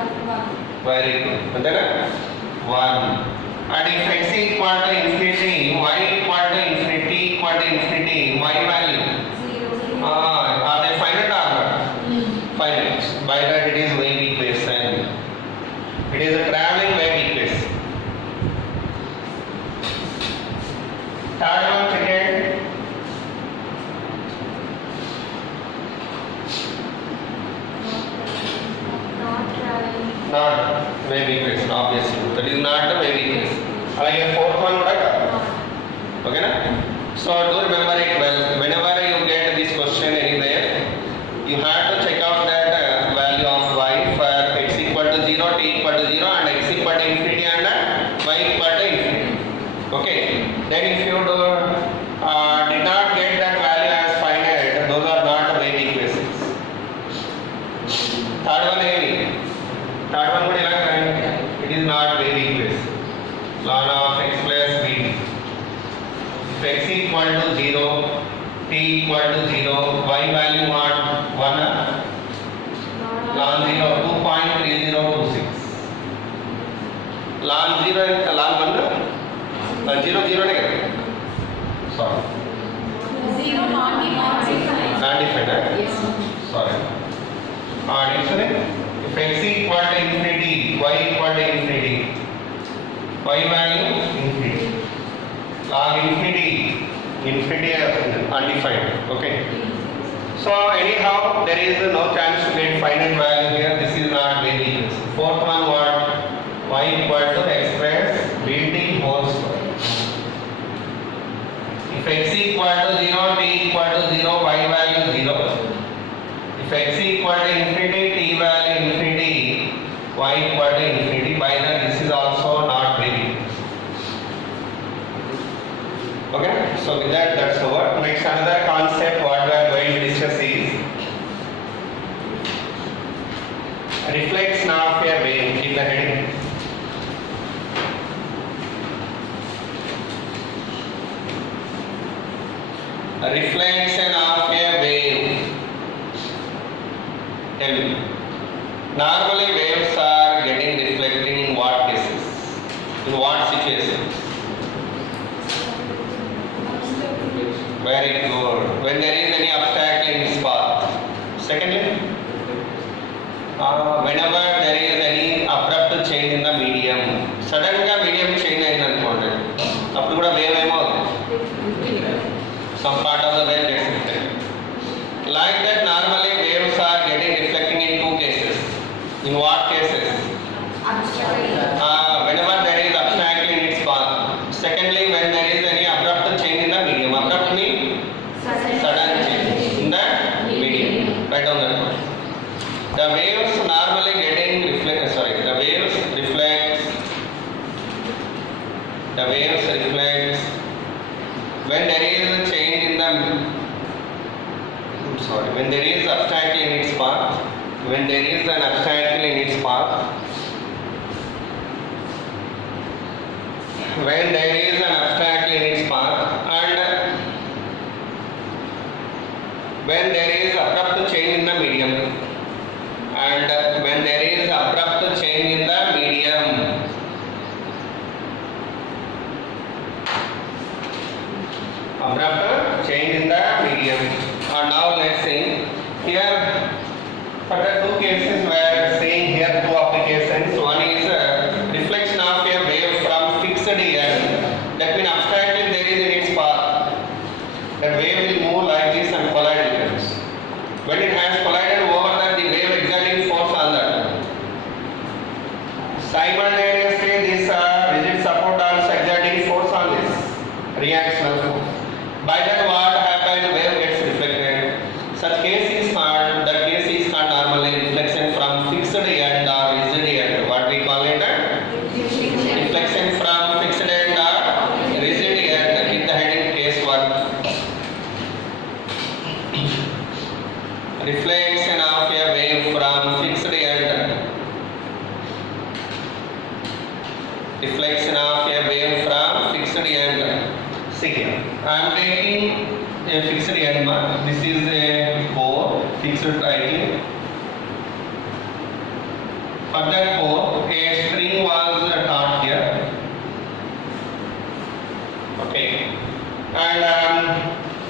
1. Very good. Antena? 1. And if x equal to infinity, y equal to infinity, equal to infinity, y value? 0. Are they finite or not? Finite. By that it is wave equation. It is a traveling wave equation. Third one, second. Not wave equation, obviously. That is not the wave equation. Like a fourth one, okay na? So do remember it well. Whenever you get this question anywhere, you have to check out that value of y for x equal to 0, t equal to 0, and x equal to infinity and y equal to infinity. Okay. Then if you did not get that value as finite, those are not wave equations. Third one heavy. Third one would it is not wave equation. Ln of x plus v. If x equal to 0, t equal to 0, y value what? 1. Ln 0, 2.3026. Ln 0 and ln 1? 0, 0 again. Sorry. 0 not defined. Yes. Sorry. If x equal to infinity, y equal to infinity, y value infinity. Log infinity undefined. Okay. So anyhow, there is no chance to get finite value here. This is not very easy. Fourth one, what? Y equal to x plus vt whole square. If x equal to 0, t equal to 0, y value 0. If x equal to infinity, t value infinity, y equal to infinity. By that this is also not very. Okay, so with that, that's over. Next, another concept what we are going to discuss is reflection of a wave. Keep the heading. Reflection of a wave. Tell me. Normally waves are getting reflected in what cases? In what situations? Very good. When there is any obstacle in its path. Secondly, whenever there is any abrupt change in the medium. Sudden ga medium change ayindi anukondi. Appudu kuda wave emo some part of the wave gets reflected. Like that, normally waves are getting reflecting in two cases. In what cases? Whenever there is obstacle in its path. Secondly, when there is any abrupt change in the medium. Abrupt means sudden change in the medium. Write down that one. The waves normally getting the waves reflects when there is a change in the when there is obstacle in its path. When there is an obstacle in its path. When there is an obstacle in its path and when there is abrupt change in the medium, and when there is abrupt change in the medium. Abrupt change in the medium. Now let's see here. For the two cases we are seeing here two applications. One is reflection of a wave from fixed end. That means abstractly there is in its path. The wave will move like this and collide with it. When it has collided over that, the wave exerting force on that. Simultaneously, this rigid support also exerting force on this reactional force. By that, what happens? Wave gets reflected. Such case is called, the case is called normally reflection from fixed end or rigid end. What we call it? Reflection from fixed end or rigid end. Keep the heading case 1. Reflection of a wave from fixed end. Reflection of a wave from fixed end. See here, I am taking a fixed end. This is a core, fixed writing. For that core, a string was taught here. Okay, and I am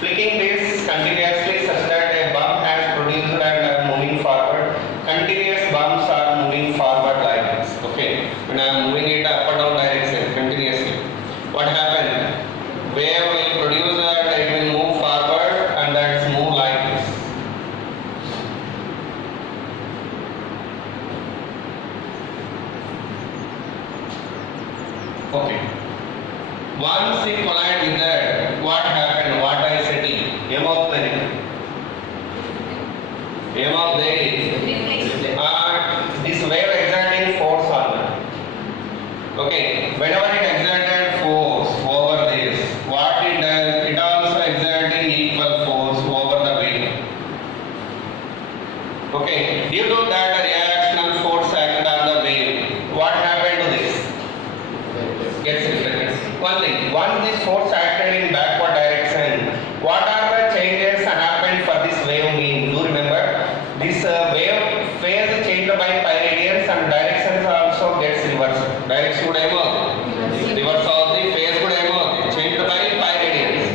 flicking this continuously such that a bump has produced and moving forward. Continuous bumps are moving forward like this. Okay, when I am moving it up and down direction continuously, what happens? Wave will produce that it will move forward and that's move like this. Okay. Once it collide with that, what happened? What I said? This wave exerting force on that. Okay. Whenever it exerted force over this, what it does? It also exerting equal force over the wave. Okay. Due to that reactional force acted on the wave, what happened to this? Gets reflected. One thing, once this force acted in backward direction, what are the changes happened for this wave mean? Do you remember? This wave phase changed by pi radians and directions also gets reversed. Direction would reverse of the phase would changed by pi radians.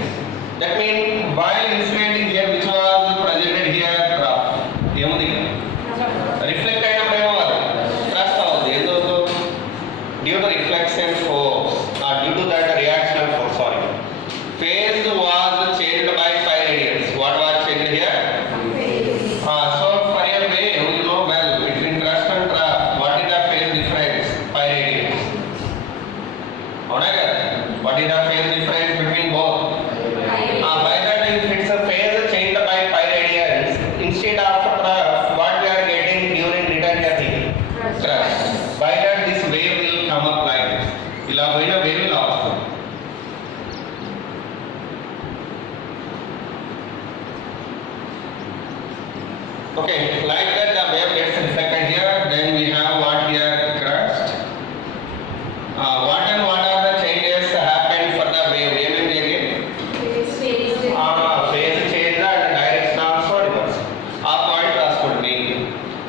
That means while incident here which was projected here graph, reflected thrust due to reflection force or due to that reactional force, phase was changed by pi radians. What was changed here? So for a wave, you know well, between thrust and draft, what is the phase difference? Pi radians. What is the phase difference between both? By that, if it's a phase changed by pi radians, instead of draft, what we are getting during return journey? Thrust. By that, this wave will come up like this. Wave will off. Okay, like that the wave gets reflected here. Then we have what here? Crust. What are the changes happen for the wave? Phase change and direction also reverse. Our point was could be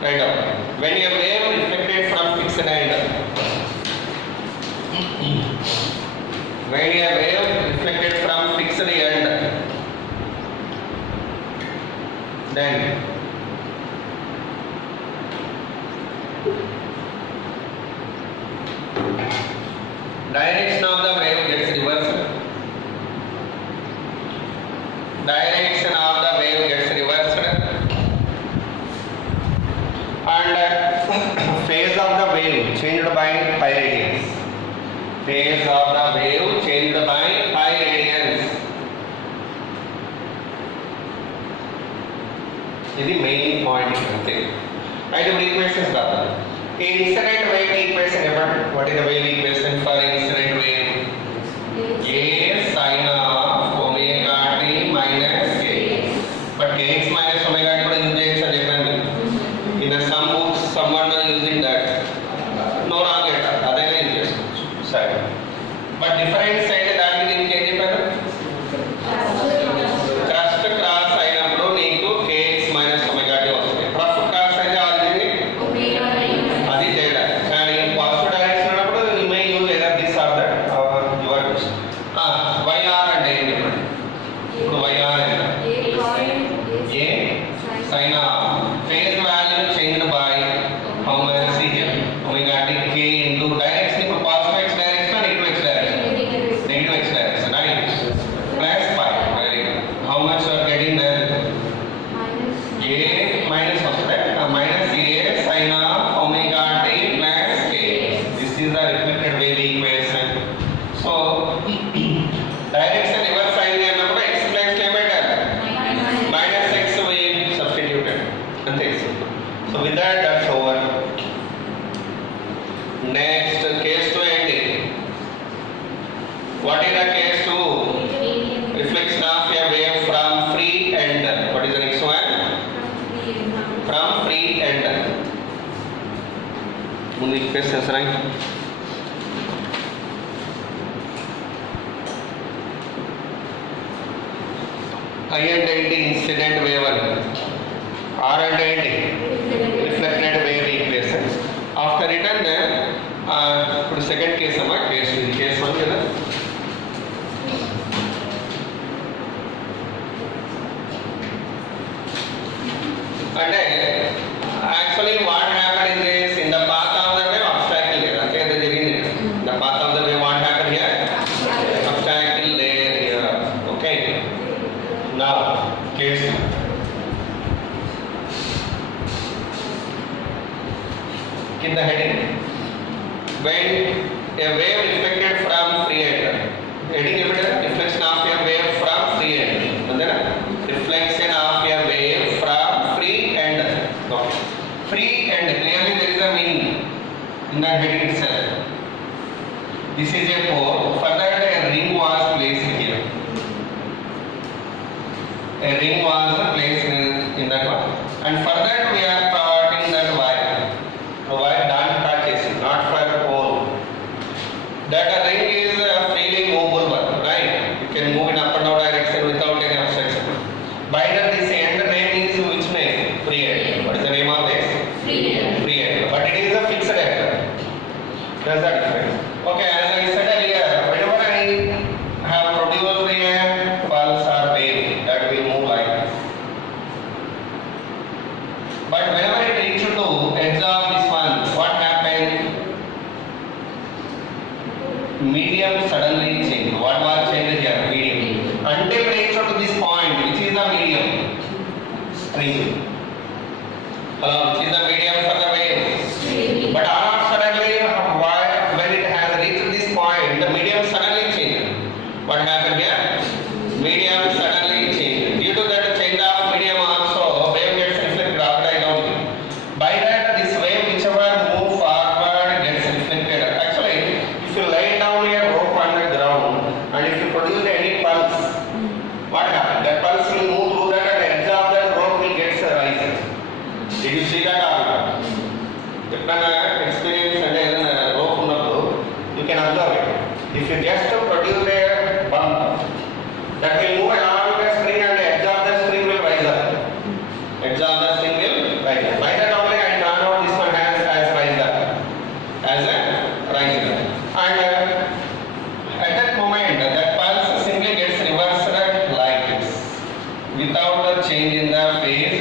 right now. When a wave reflected from fixed end, when a wave reflected from fixed end, then direction of the wave gets reversed. Direction of the wave gets reversed. And phase of the wave changed by pi radians. Phase of the wave changed by pi radians. This is the main point. Right, the equations are incident wave equation. What is the wave equation for incident wave? A sin of omega t minus k. But kx minus omega t use differently. In some books, someone is using that. No wrong it. Other side. But different side that is in crust cross అయినప్పుడు నీకు Sine of phase value changed by how much? See here. Omega t k into direction for positive x direction or negative x direction? Negative x direction, right? Plus pi. Very good. How much you are getting there? A minus what's that? Minus a sine of omega t plus k. This is the reflected wave equation. So direction reverse sign చేసినప్పుడు x place లో ఏమంటారు? Minus x we substituted. అంతే. So with that that's over. Next case 2 ఏంటి? What is the case 2? Reflection of a wave from free end. What is the next one? From free end. ముందు equations right. I అంటే ఏంటి? Incident wave అని. R అంటే ఏంటి? Reflected wave equation. After return ఇప్పుడు second case అమ్మా, case ఇది case 1 కదా. అంటే actually what happen in this in the path of the wave obstacle కదా, అంటే అది జరిగింది. In the path of the wave what happen here? Obstacle layer here. Okay. Now case in the heading, when a wave reflected from free end, heading evidence reflection of a wave from free end, and then reflection of a wave from free end. Okay. Free end, clearly there is a meaning in the heading itself. This is a pole. Further a ring was placed here. A ring was placed in that one, and further we are starting that wire. A wire done touches, not for a pole. That a ring is freely movable one, right? You can move in up and down direction without any obstruction. By that this end name is which name? Free end. What is the name of this? Free end. Free end. But it is a fixed end. That's the difference. Okay, as I said earlier, whenever I have produced a pulse or wave, that will move like this. But whenever it reaches to edge of this one, what happened? Medium suddenly changed. What was changed here? Medium. Until it reaches to this point, which is the medium? String. Hello, which is the medium for the wave? But all of suddenly, when it has reached this point, the medium suddenly changed. What happened here? Medium suddenly changed. Due to that change of medium also, wave gets reflected outside only. By that, this wave whichever move forward gets reflected. Actually, if you lay down a rope on the ground and if you produce any pulse, what happens? That pulse will move through that and the edge of that rope will get rising. Did you see that? ఎప్పుడైనా experience అంటే ఏదైనా rope ఉన్నప్పుడు you can observe it. If you just produce A bump, that will move along the string and the edge of the string will rise up. Edge of the string will rise up. By that only I draw out this one as rise up. As a rise up. And at that moment that pulse simply gets reversed like this. Without a change in the phase,